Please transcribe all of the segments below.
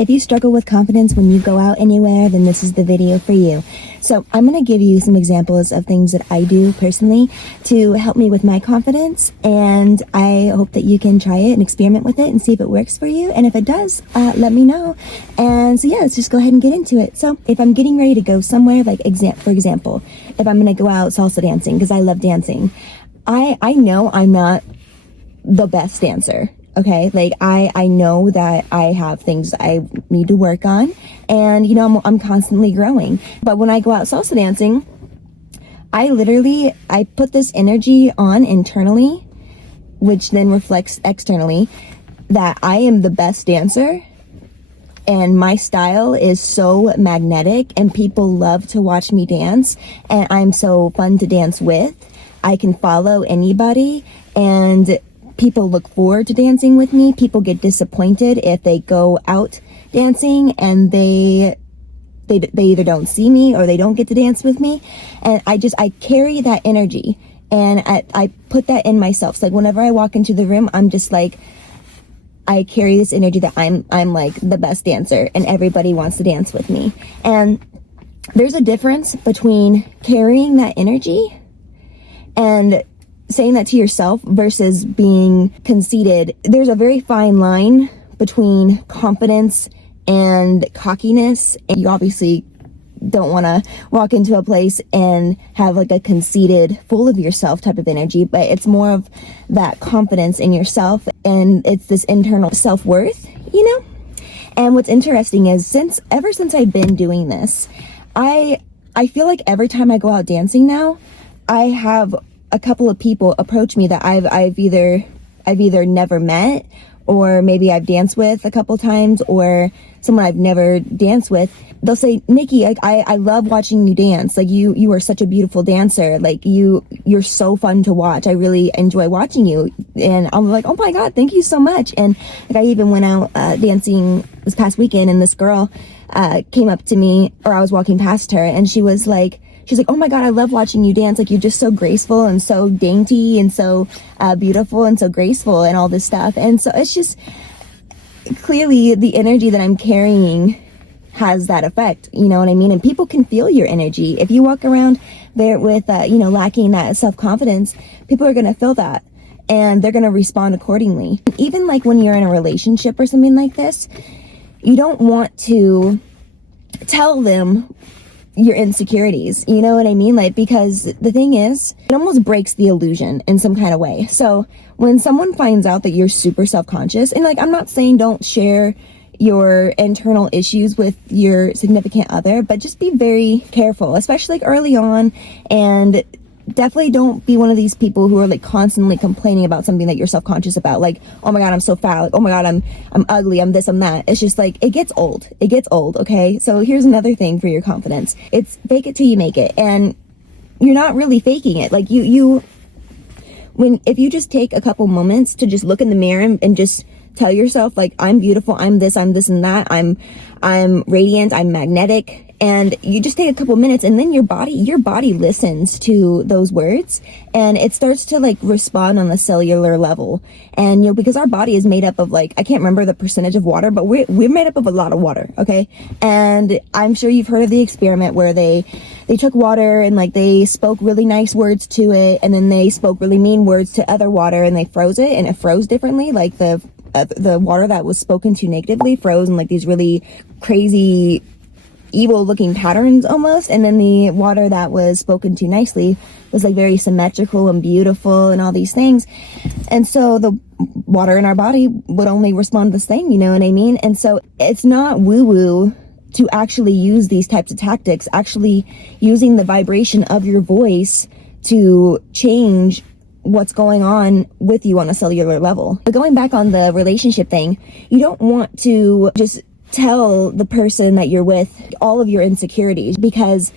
If you struggle with confidence when you go out anywhere, then this is the video for you. So I'm going to give you some examples of things that I do personally to help me with my confidence, and I hope that you can try it and experiment with it and see if it works for you. And if it does, let me know. And so yeah, let's just go ahead and get into it. So if I'm getting ready to go somewhere, like for example, if I'm going to go out salsa dancing because I love dancing, I know I'm not the best dancer. Okay, like I know that I have things I need to work on, and you know, I'm constantly growing. But when I go out salsa dancing, I put this energy on internally, which then reflects externally, that I am the best dancer and my style is so magnetic and people love to watch me dance, and I'm so fun to dance with. I can follow anybody, and people look forward to dancing with me. People get disappointed if they go out dancing and they either don't see me or they don't get to dance with me. And I carry that energy, and I put that in myself. So like whenever I walk into the room, I'm just like, I carry this energy that I'm like the best dancer and everybody wants to dance with me. And there's a difference between carrying that energy and saying that to yourself versus being conceited. There's a very fine line between confidence and cockiness, and you obviously don't want to walk into a place and have like a conceited, full of yourself type of energy, but it's more of that confidence in yourself, and it's this internal self-worth, you know? And what's interesting is ever since I've been doing this, I feel like every time I go out dancing now, I have a couple of people approach me that I've either never met, or maybe I've danced with a couple times, or someone I've never danced with. They'll say, Nikki, I love watching you dance. Like you are such a beautiful dancer. Like you're so fun to watch. I really enjoy watching you. And I'm like, oh my God, thank you so much. And like I even went out dancing this past weekend, and this girl came up to me, or I was walking past her, and she's like, oh my God, I love watching you dance. Like, you're just so graceful and so dainty and so beautiful and so graceful and all this stuff. And so it's just clearly the energy that I'm carrying has that effect. You know what I mean? And people can feel your energy. If you walk around there with, lacking that self-confidence, people are going to feel that, and they're going to respond accordingly. Even like when you're in a relationship or something like this, you don't want to tell them your insecurities, you know what I mean? Like, because the thing is, it almost breaks the illusion in some kind of way. So when someone finds out that you're super self-conscious, and like, I'm not saying don't share your internal issues with your significant other, but just be very careful, especially like early on, and definitely don't be one of these people who are like constantly complaining about something that you're self-conscious about. Like, oh my God, I'm so fat. Like, oh my God, I'm ugly. I'm this, I'm that. It's just like, it gets old. It gets old. Okay. So here's another thing for your confidence. It's fake it till you make it. And you're not really faking it. Like if you just take a couple moments to just look in the mirror and just tell yourself, like, I'm beautiful. I'm this and that. I'm radiant. I'm magnetic. And you just take a couple minutes, and then your body listens to those words, and it starts to like respond on the cellular level. And, you know, because our body is made up of like, I can't remember the percentage of water, but we're made up of a lot of water. Okay. And I'm sure you've heard of the experiment where they took water and like they spoke really nice words to it, and then they spoke really mean words to other water, and they froze it, and it froze differently. Like the water that was spoken to negatively froze in like these really crazy, evil looking patterns almost, and then the water that was spoken to nicely was like very symmetrical and beautiful and all these things. And so the water in our body would only respond the same, you know what I mean? And so it's not woo-woo to actually use these types of tactics, actually using the vibration of your voice to change what's going on with you on a cellular level. But going back on the relationship thing, you don't want to just tell the person that you're with all of your insecurities, because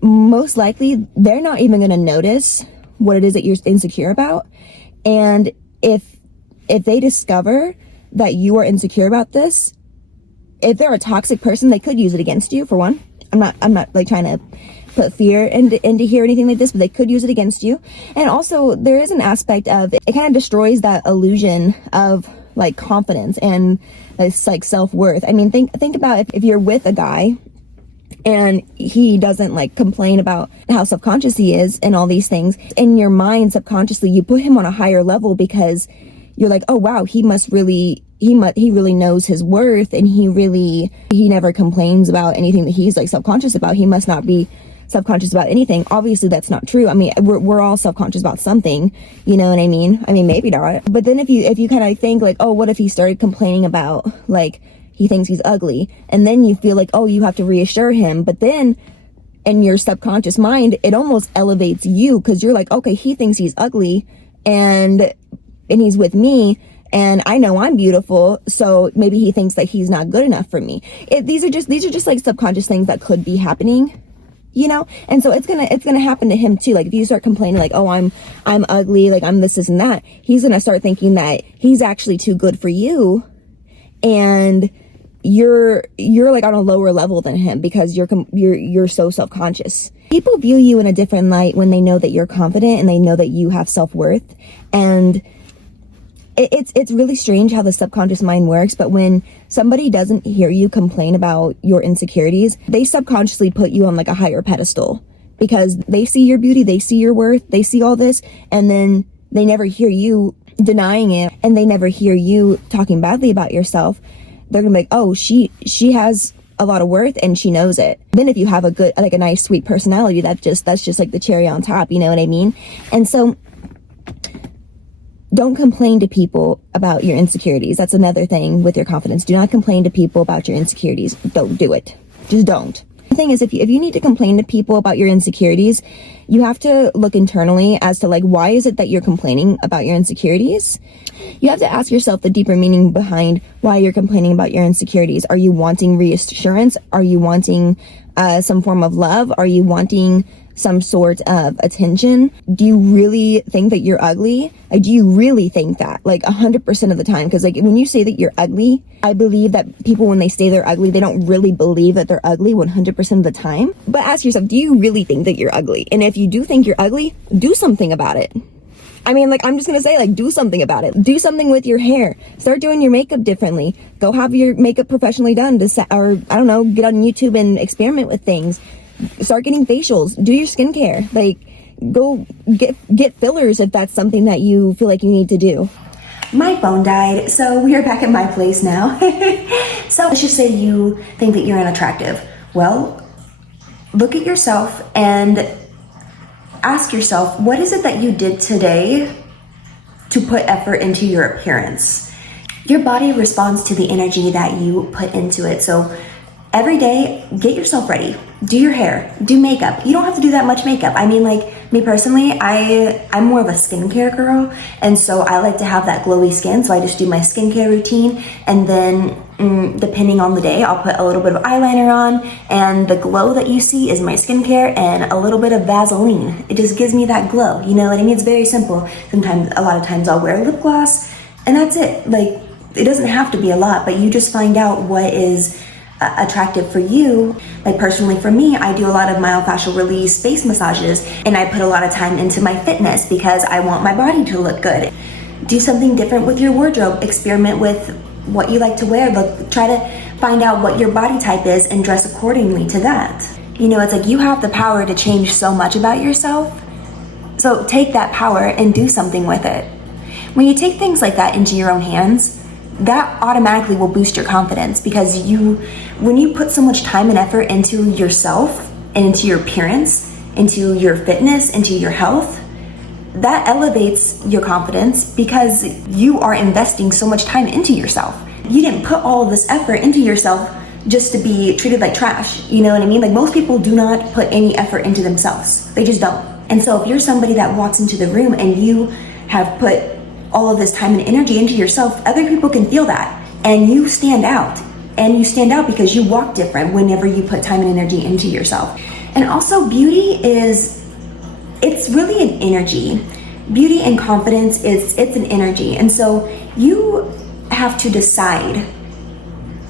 most likely they're not even going to notice what it is that you're insecure about. And if they discover that you are insecure about this, if they're a toxic person, they could use it against you, for one. I'm not like trying to put fear into here or anything like this, but they could use it against you. And also there is an aspect of it kind of destroys that illusion of like confidence and It's like self-worth. I mean, think about if you're with a guy and he doesn't like complain about how self-conscious he is and all these things. In your mind, subconsciously, you put him on a higher level because you're like, oh wow, he really knows his worth, and he never complains about anything that he's like self-conscious about. He must not be self-conscious about anything. Obviously that's not true. I mean, we're all self-conscious about something, you know what I mean? I mean, maybe not. But then if you kind of think like, oh, what if he started complaining about like he thinks he's ugly, and then you feel like, oh, you have to reassure him. But then in your subconscious mind, it almost elevates you, because you're like, okay, he thinks he's ugly and he's with me, and I know I'm beautiful, so maybe he thinks that he's not good enough for me. These are just like subconscious things that could be happening, you know? And so it's gonna happen to him too. Like if you start complaining like, oh, I'm ugly, like I'm this and that, he's gonna start thinking that he's actually too good for you, and you're like on a lower level than him because you're so self-conscious. People view you in a different light when they know that you're confident and they know that you have self-worth. And it's really strange how the subconscious mind works, but when somebody doesn't hear you complain about your insecurities, they subconsciously put you on like a higher pedestal because they see your beauty, they see your worth, they see all this, and then they never hear you denying it, and they never hear you talking badly about yourself. They're gonna be like, oh, she has a lot of worth and she knows it. Then if you have a good, like a nice sweet personality, that's just like the cherry on top, you know what I mean? And so don't complain to people about your insecurities. That's another thing with your confidence. Do not complain to people about your insecurities. Don't do it. Just don't. The thing is, if you need to complain to people about your insecurities, you have to look internally as to like, why is it that you're complaining about your insecurities? You have to ask yourself the deeper meaning behind why you're complaining about your insecurities. Are you wanting reassurance? Are you wanting some form of love? Are you wanting some sort of attention? Do you really think that you're ugly? Like, do you really think that? Like 100% of the time? Because like when you say that you're ugly, I believe that people, when they say they're ugly, they don't really believe that they're ugly 100% of the time. But ask yourself, do you really think that you're ugly? And if you do think you're ugly, do something about it. I mean, like, I'm just gonna say, like, do something about it. Do something with your hair. Start doing your makeup differently. Go have your makeup professionally done or I don't know, get on YouTube and experiment with things. Start getting facials. Do your skincare. Like, go get fillers if that's something that you feel like you need to do. My phone died, so we are back at my place now. So let's just say you think that you're unattractive. Well, look at yourself and ask yourself, what is it that you did today to put effort into your appearance? Your body responds to the energy that you put into it. So every day, get yourself ready. Do your hair, do makeup. You don't have to do that much makeup. I mean, like me personally, I'm more of a skincare girl. And so I like to have that glowy skin. So I just do my skincare routine. And then depending on the day, I'll put a little bit of eyeliner on. And the glow that you see is my skincare and a little bit of Vaseline. It just gives me that glow. You know what I mean? It's very simple. A lot of times I'll wear lip gloss and that's it. Like, it doesn't have to be a lot, but you just find out what is attractive for you. Like personally for me, I do a lot of myofascial release face massages, and I put a lot of time into my fitness because I want my body to look good. Do something different with your wardrobe. Experiment with what you like to wear. Try to find out what your body type is and dress accordingly to that. You know, it's like you have the power to change so much about yourself. So take that power and do something with it. When you take things like that into your own hands, that automatically will boost your confidence, because when you put so much time and effort into yourself and into your appearance, into your fitness, into your health, that elevates your confidence because you are investing so much time into yourself. You didn't put all of this effort into yourself just to be treated like trash. You know what I mean? Like, most people do not put any effort into themselves. They just don't. And so if you're somebody that walks into the room and you have put all of this time and energy into yourself, other people can feel that, and you stand out. And you stand out because you walk different whenever you put time and energy into yourself. And also, beauty it's really an energy. Beauty and confidence it's an energy. And so you have to decide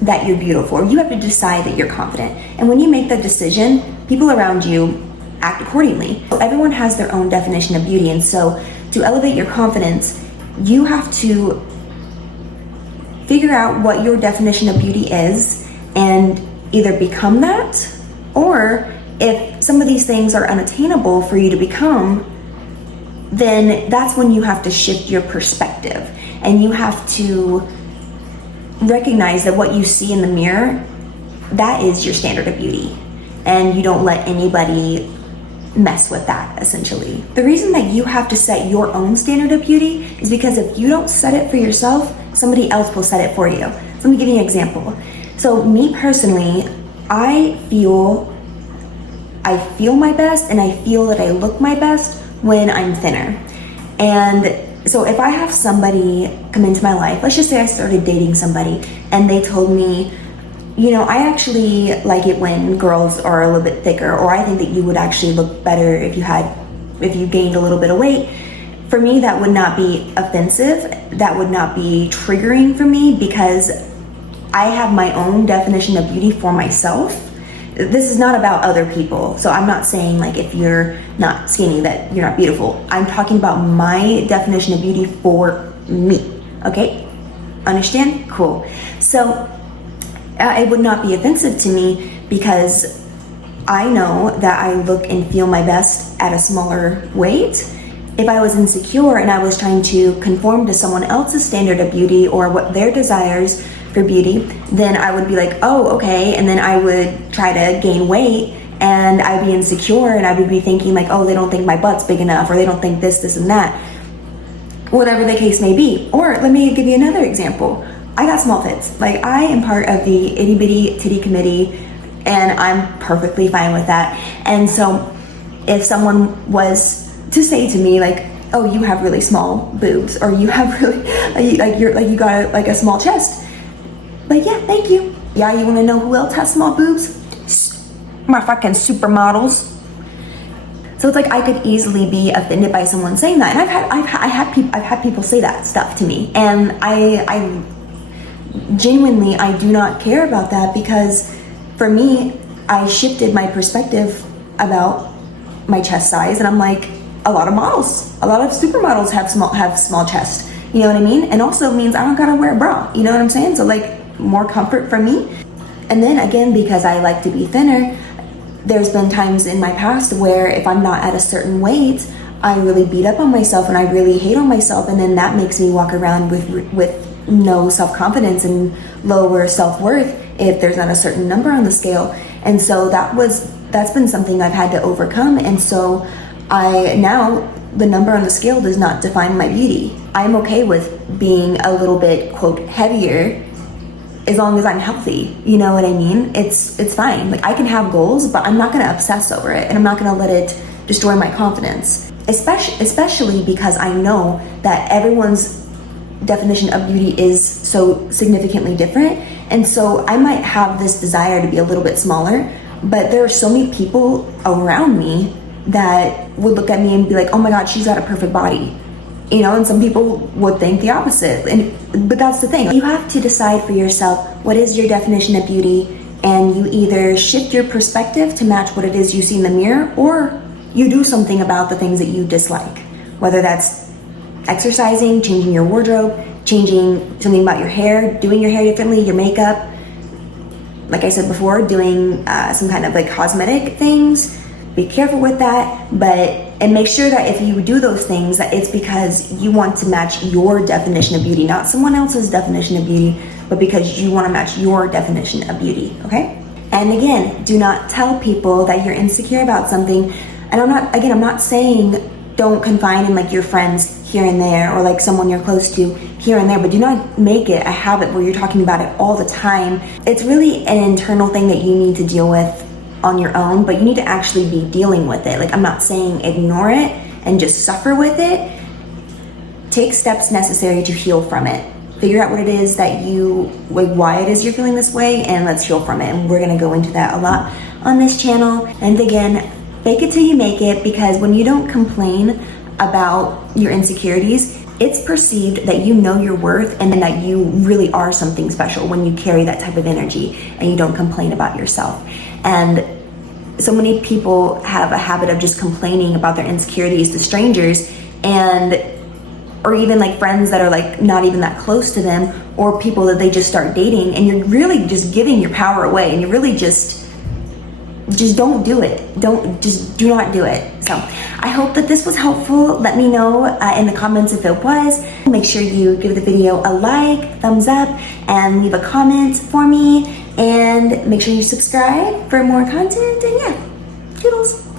that you're beautiful, or you have to decide that you're confident. And when you make that decision, people around you act accordingly. Everyone has their own definition of beauty, and so to elevate your confidence, you have to figure out what your definition of beauty is and either become that, or if some of these things are unattainable for you to become, then that's when you have to shift your perspective and you have to recognize that what you see in the mirror, that is your standard of beauty, and you don't let anybody mess with that, essentially. The reason that you have to set your own standard of beauty is because if you don't set it for yourself, somebody else will set it for you. So let me give you an example. So me personally, I feel my best and I feel that I look my best when I'm thinner. And so if I have somebody come into my life, let's just say I started dating somebody and they told me, you know, I actually like it when girls are a little bit thicker, or I think that you would actually look better if you gained a little bit of weight. For me, that would not be offensive. That would not be triggering for me, because I have my own definition of beauty for myself. This is not about other people. So I'm not saying like if you're not skinny that you're not beautiful. I'm talking about my definition of beauty for me. Okay? Understand? Cool. So it would not be offensive to me, because I know that I look and feel my best at a smaller weight. If I was insecure and I was trying to conform to someone else's standard of beauty or what their desires for beauty, then I would be like, oh, okay. And then I would try to gain weight and I'd be insecure and I would be thinking like, oh, they don't think my butt's big enough, or they don't think this and that, whatever the case may be. Or let me give you another example. I got small tits. Like, I am part of the itty bitty titty committee and I'm perfectly fine with that. And so if someone was to say to me like, oh, you have really small boobs, or you have really you got a small chest, like, yeah, thank you. Yeah, you want to know who else has small boobs? My fucking supermodels. So it's like I could easily be offended by someone saying that, and I've had people say that stuff to me, and I genuinely, I do not care about that, because for me, I shifted my perspective about my chest size, and I'm like, a lot of supermodels have small chest, you know what I mean? And also means I don't gotta wear a bra, you know what I'm saying? So like, more comfort for me. And then again, because I like to be thinner, there's been times in my past where if I'm not at a certain weight, I really beat up on myself and I really hate on myself, and then that makes me walk around with no self-confidence and lower self-worth if there's not a certain number on the scale. And so that's been something I've had to overcome. And so now the number on the scale does not define my beauty. I'm okay with being a little bit, quote, heavier, as long as I'm healthy, you know what I mean? It's fine. Like, I can have goals, but I'm not gonna obsess over it, and I'm not gonna let it destroy my confidence. Especially because I know that everyone's definition of beauty is so significantly different. And so I might have this desire to be a little bit smaller, but there are so many people around me that would look at me and be like, oh my God, she's got a perfect body. You know, and some people would think the opposite. But that's the thing. You have to decide for yourself what is your definition of beauty, and you either shift your perspective to match what it is you see in the mirror, or you do something about the things that you dislike. Whether that's exercising, changing your wardrobe, changing something about your hair, doing your hair differently, your makeup. Like I said before, doing some kind of like cosmetic things. Be careful with that, and make sure that if you do those things, that it's because you want to match your definition of beauty, not someone else's definition of beauty, but because you want to match your definition of beauty, okay? And again, do not tell people that you're insecure about something. And I'm not saying don't confine in like your friends here and there, or like someone you're close to here and there, but do not make it a habit where you're talking about it all the time. It's really an internal thing that you need to deal with on your own, but you need to actually be dealing with it. Like, I'm not saying ignore it and just suffer with it. Take steps necessary to heal from it. Figure out what it is that why it is you're feeling this way, and let's heal from it. And we're gonna go into that a lot on this channel. And again, fake it till you make it, because when you don't complain about your insecurities, it's perceived that you know your worth and that you really are something special when you carry that type of energy and you don't complain about yourself. And so many people have a habit of just complaining about their insecurities to strangers, and or even like friends that are like not even that close to them, or people that they just start dating, and you're really just giving your power away, and you really just don't do it. Do not do it. So I hope that this was helpful. Let me know in the comments if it was. Make sure you give the video a like, thumbs up, and leave a comment for me, and make sure you subscribe for more content. And yeah, toodles.